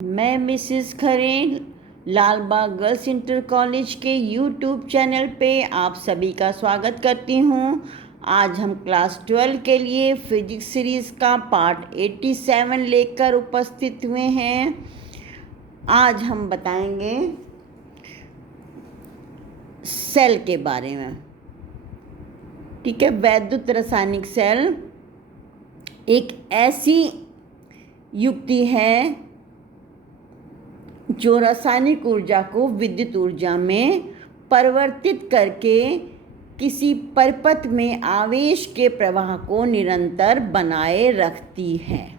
मैं मिसिस खरे लाल बाग girls inter college के YouTube channel पे आप सभी का स्वागत करती हूँ। आज हम क्लास 12 के लिए फिजिक्स सीरीज़ का पार्ट 87 लेकर उपस्थित हुए हैं। आज हम बताएंगे सेल के बारे में। ठीक है, वैद्युत रासायनिक सेल एक ऐसी युक्ति है जो रासायनिक ऊर्जा को विद्युत ऊर्जा में परिवर्तित करके किसी परिपथ में आवेश के प्रवाह को निरंतर बनाए रखती है।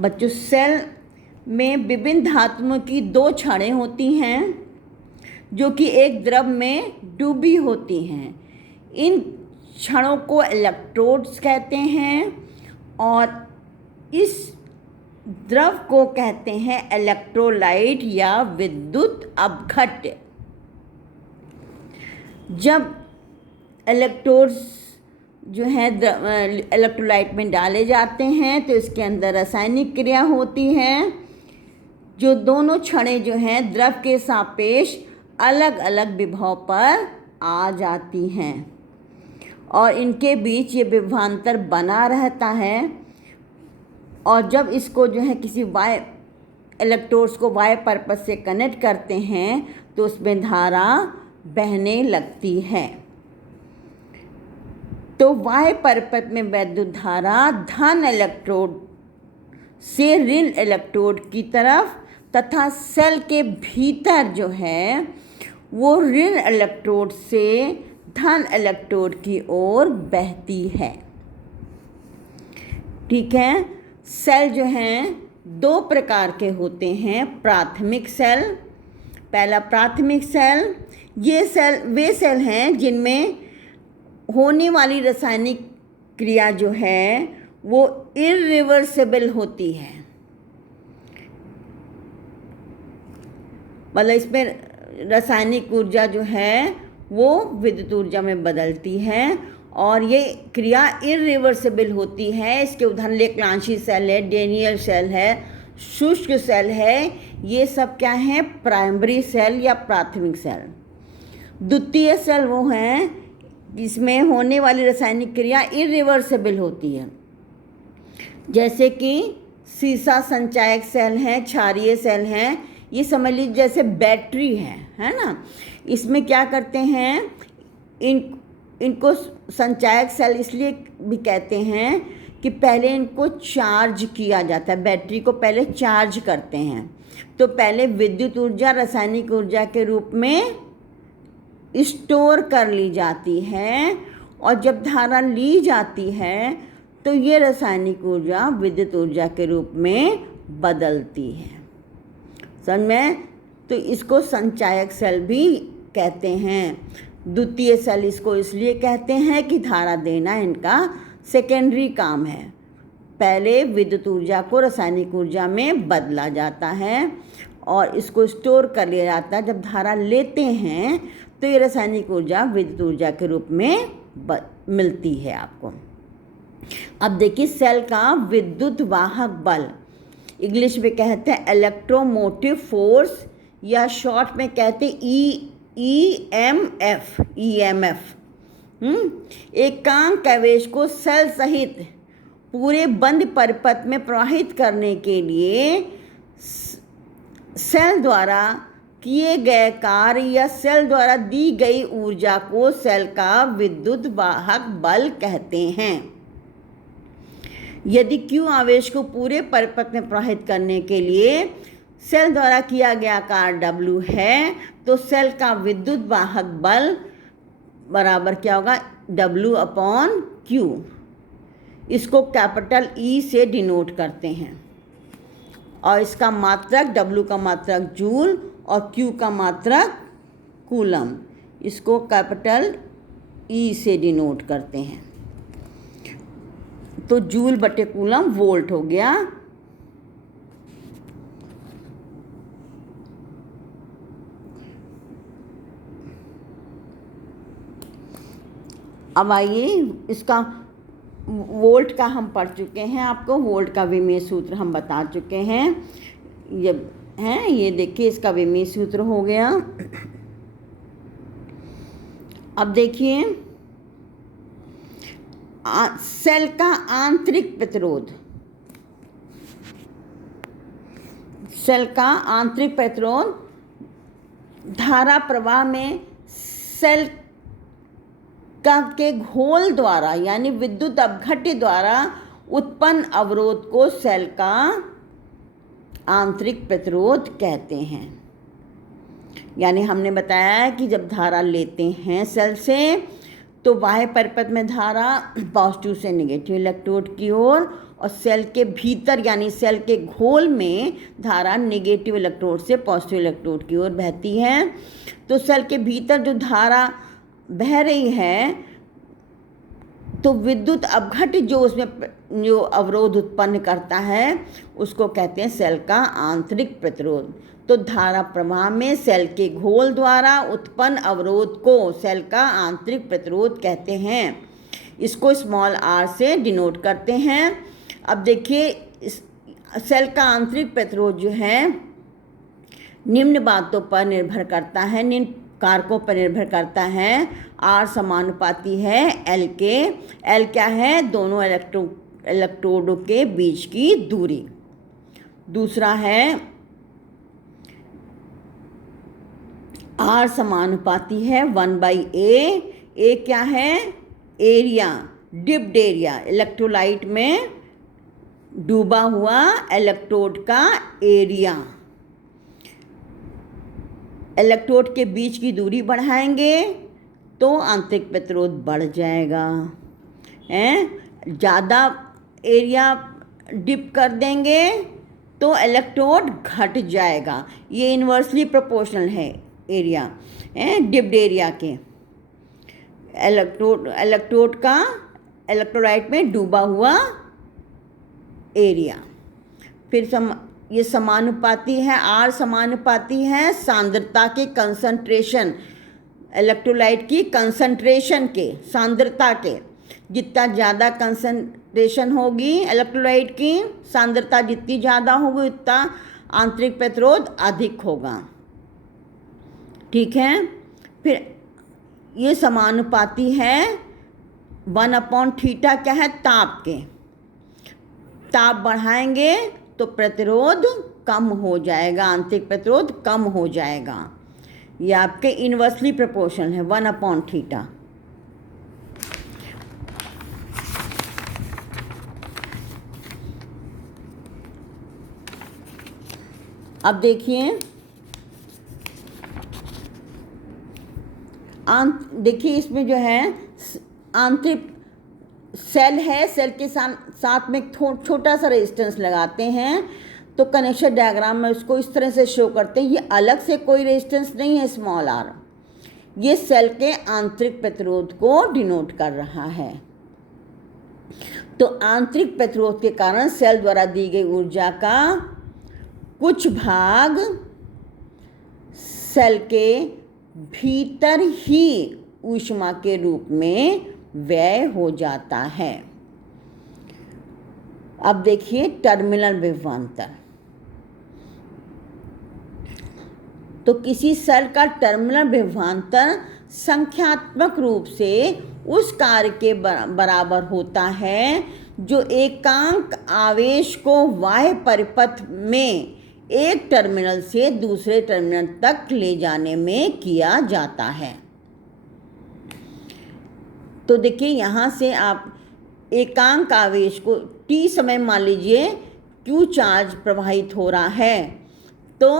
बच्चों, सेल में विभिन्न धातुओं की दो छड़ें होती हैं जो कि एक द्रव में डूबी होती हैं। इन छड़ों को इलेक्ट्रोड्स कहते हैं और इस द्रव को कहते हैं इलेक्ट्रोलाइट या विद्युत अपघट्य। जब इलेक्ट्रोड्स जो है इलेक्ट्रोलाइट में डाले जाते हैं तो इसके अंदर रासायनिक क्रिया होती है जो दोनों छड़ें जो हैं द्रव के सापेक्ष अलग अलग विभव पर आ जाती हैं और इनके बीच ये विभवांतर बना रहता है। और जब इसको जो है किसी वाय इलेक्ट्रोड्स को वाय पर्पस से कनेक्ट करते हैं तो उसमें धारा बहने लगती है। तो वाय परपथ में वैद्युत धारा धन इलेक्ट्रोड से ऋण इलेक्ट्रोड की तरफ तथा सेल के भीतर जो है वो ऋण इलेक्ट्रोड से धन इलेक्ट्रोड की ओर बहती है। ठीक है, सेल जो हैं दो प्रकार के होते हैं। प्राथमिक सेल, पहला प्राथमिक सेल, ये सेल वे सेल हैं जिनमें होने वाली रासायनिक क्रिया जो है वो इरिवर्सिबल होती है। मतलब इसमें रासायनिक ऊर्जा जो है वो विद्युत ऊर्जा में बदलती है और ये क्रिया इरिवर्सिबल होती है। इसके उदाहरण लेक्लांशी सेल है, डेनियल सेल है, शुष्क सेल है। ये सब क्या है? प्राइमरी सेल या प्राथमिक सेल। द्वितीय सेल वो हैं जिसमें होने वाली रासायनिक क्रिया इरिवर्सिबल होती है, जैसे कि सीसा संचायक सेल हैं, क्षारीय सेल हैं। ये समझ लीजिए जैसे बैटरी है ना। इसमें क्या करते हैं, इनको संचायक सेल इसलिए भी कहते हैं कि पहले इनको चार्ज किया जाता है। बैटरी को पहले चार्ज करते हैं तो पहले विद्युत ऊर्जा रासायनिक ऊर्जा के रूप में स्टोर कर ली जाती है और जब धारा ली जाती है तो ये रासायनिक ऊर्जा विद्युत ऊर्जा के रूप में बदलती है। समझ में? तो इसको संचायक सेल भी कहते हैं। द्वितीय सेल इसको इसलिए कहते हैं कि धारा देना इनका सेकेंडरी काम है। पहले विद्युत ऊर्जा को रासायनिक ऊर्जा में बदला जाता है और इसको स्टोर कर लिया जाता है। जब धारा लेते हैं तो ये रासायनिक ऊर्जा विद्युत ऊर्जा के रूप में मिलती है आपको। अब देखिए, सेल का विद्युत वाहक बल इंग्लिश में कहते हैं इलेक्ट्रोमोटिव फोर्स या शॉर्ट में कहते ईएमएफ। एकांक आवेश को सेल सहित पूरे बंद परिपथ में प्रवाहित करने के लिए सेल द्वारा किए गए कार्य या सेल द्वारा दी गई ऊर्जा को सेल का विद्युत वाहक बल कहते हैं। यदि Q आवेश को पूरे परिपथ में प्रवाहित करने के लिए सेल द्वारा किया गया कार्य W है तो सेल का विद्युत वाहक बल बराबर क्या होगा? W/Q। इसको कैपिटल E से डिनोट करते हैं और इसका मात्रक W का मात्रक जूल और Q का मात्रक कूलम, इसको कैपिटल E से डिनोट करते हैं। तो जूल बटे कूलम वोल्ट हो गया। अब आइए इसका वोल्ट का हम पढ़ चुके हैं, आपको वोल्ट का विमीय सूत्र हम बता चुके हैं। ये देखिए इसका विमीय सूत्र हो गया। अब देखिए सेल का आंतरिक प्रतिरोध, सेल का आंतरिक प्रतिरोध धारा प्रवाह में सेल के घोल द्वारा यानी विद्युत अपघट्य द्वारा उत्पन्न अवरोध को सेल का आंतरिक प्रतिरोध कहते हैं। यानी हमने बताया कि जब धारा लेते हैं सेल से तो बाह्य परिपथ में धारा पॉजिटिव से नेगेटिव इलेक्ट्रोड की ओर और सेल के भीतर यानी सेल के घोल में धारा नेगेटिव इलेक्ट्रोड से पॉजिटिव इलेक्ट्रोड की ओर बहती है। तो सेल के भीतर जो धारा बह रही है तो विद्युत अपघट्य जो उसमें जो अवरोध उत्पन्न करता है उसको कहते हैं सेल का आंतरिक प्रतिरोध। तो धारा प्रवाह में सेल के घोल द्वारा उत्पन्न अवरोध को सेल का आंतरिक प्रतिरोध कहते हैं। इसको स्मॉल r से डिनोट करते हैं। अब देखिए सेल का आंतरिक प्रतिरोध जो है निम्न बातों पर निर्भर करता है, निम्न कारकों पर निर्भर करता है। R समानुपाती है L के। L क्या है? दोनों इलेक्ट्रोडों के बीच की दूरी। दूसरा है R समानुपाती है 1/A। A क्या है? एरिया, डिप्ड एरिया, इलेक्ट्रोलाइट में डूबा हुआ इलेक्ट्रोड का एरिया। इलेक्ट्रोड के बीच की दूरी बढ़ाएंगे तो आंतरिक प्रतिरोध बढ़ जाएगा। ज़्यादा एरिया डिप कर देंगे तो इलेक्ट्रोड घट जाएगा। ये इन्वर्सली प्रोपोर्शनल है एरिया डिप्ड एरिया के। इलेक्ट्रोड का इलेक्ट्रोलाइट में डूबा हुआ एरिया। फिर ये समानुपाती है, R समानुपाती है सांद्रता के कंसंट्रेशन, इलेक्ट्रोलाइट की कंसंट्रेशन के, सांद्रता के। जितना ज़्यादा कंसंट्रेशन होगी इलेक्ट्रोलाइट की, सांद्रता जितनी ज़्यादा होगी उतना आंतरिक प्रतिरोध अधिक होगा। ठीक है। फिर ये समानुपाती है 1/θ क्या है? ताप के। ताप बढ़ाएंगे तो प्रतिरोध कम हो जाएगा, आंतरिक प्रतिरोध कम हो जाएगा। ये आपके इन्वर्सली प्रोपोर्शनल है 1/θ। अब देखिए देखिए इसमें जो है आंतरिक सेल है, सेल के साथ में छोटा सा रेजिस्टेंस लगाते हैं तो कनेक्शन डायग्राम में उसको इस तरह से शो करते हैं। ये अलग से कोई रेजिस्टेंस नहीं है स्मॉल r, ये सेल के आंतरिक प्रतिरोध को डिनोट कर रहा है। तो आंतरिक प्रतिरोध के कारण सेल द्वारा दी गई ऊर्जा का कुछ भाग सेल के भीतर ही ऊष्मा के रूप में व्यय हो जाता है। अब देखिए टर्मिनल विभवांतर। तो किसी सेल का टर्मिनल विभवांतर संख्यात्मक रूप से उस कार्य के बराबर होता है जो एकांक आवेश को बाह्य परिपथ में एक टर्मिनल से दूसरे टर्मिनल तक ले जाने में किया जाता है। तो देखिए यहाँ से आप एकांक आवेश को t समय मान लीजिए q चार्ज प्रवाहित हो रहा है तो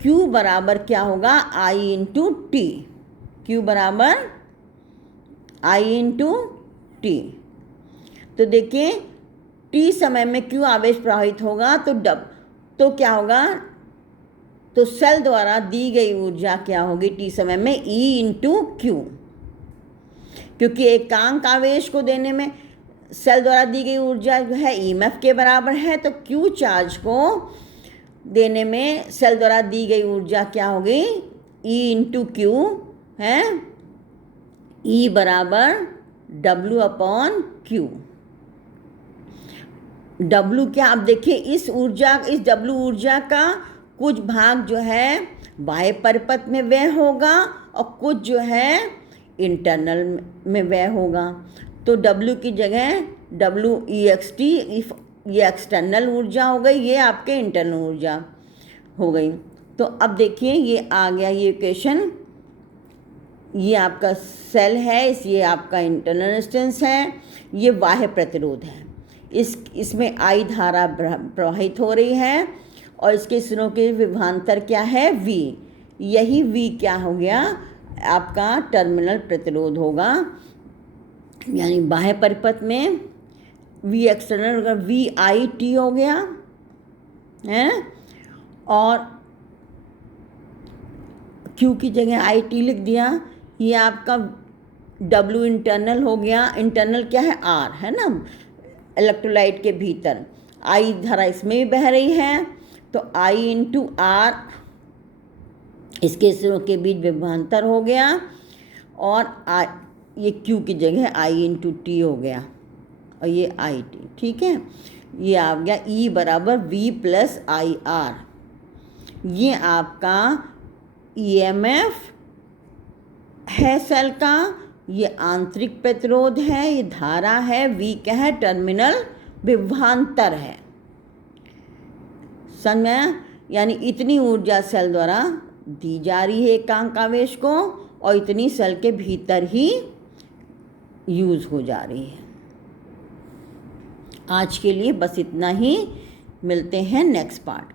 q बराबर क्या होगा? I into T. q बराबर I इंटू टी। तो देखिए t समय में q आवेश प्रवाहित होगा तो क्या होगा? तो सेल द्वारा दी गई ऊर्जा क्या होगी t समय में? E into Q. क्योंकि एकांक आवेश को देने में सेल द्वारा दी गई ऊर्जा जो है EMF के बराबर है, तो Q चार्ज को देने में सेल द्वारा दी गई ऊर्जा क्या होगी? E इंटू क्यू है। E बराबर W अपॉन Q। W क्या, अब देखिए इस W ऊर्जा का कुछ भाग जो है बाह्य परिपथ में व्यय होगा और कुछ जो है इंटरनल में व्यय होगा। तो W की जगह WEXT, ये एक्सटर्नल ऊर्जा हो गई, ये आपके इंटरनल ऊर्जा हो गई। तो अब देखिए ये आ गया ये इक्वेशन, ये आपका सेल है, ये आपका इंटरनल रेजिस्टेंस है, ये बाह्य प्रतिरोध है। इसमें I धारा प्रवाहित हो रही है और इसके सिरों के विभवांतर क्या है, V। यही V क्या हो गया, आपका टर्मिनल प्रतिरोध होगा, यानी बाह्य परिपथ में V एक्सटर्नल होगा, VIT हो गया है, और Q की जगह IT लिख दिया। ये आपका W इंटरनल हो गया, इंटरनल क्या है, R है ना, इलेक्ट्रोलाइट के भीतर। I धारा इसमें भी बह रही है, तो I इंटू R, इसके सिरों के बीच विभवांतर हो गया, और ये Q की जगह I इंटू T हो गया, और ये IT, ठीक है। ये आ गया E बराबर V प्लस IR। ये आपका EMF है सेल का, ये आंतरिक प्रतिरोध है, ये धारा है, V क्या है, टर्मिनल विभवांतर है। समझ में, यानी इतनी ऊर्जा सेल द्वारा दी जा रही है एकांक आवेश को, और इतनी सेल के भीतर ही यूज हो जा रही है। आज के लिए बस इतना ही, मिलते हैं नेक्स्ट पार्ट।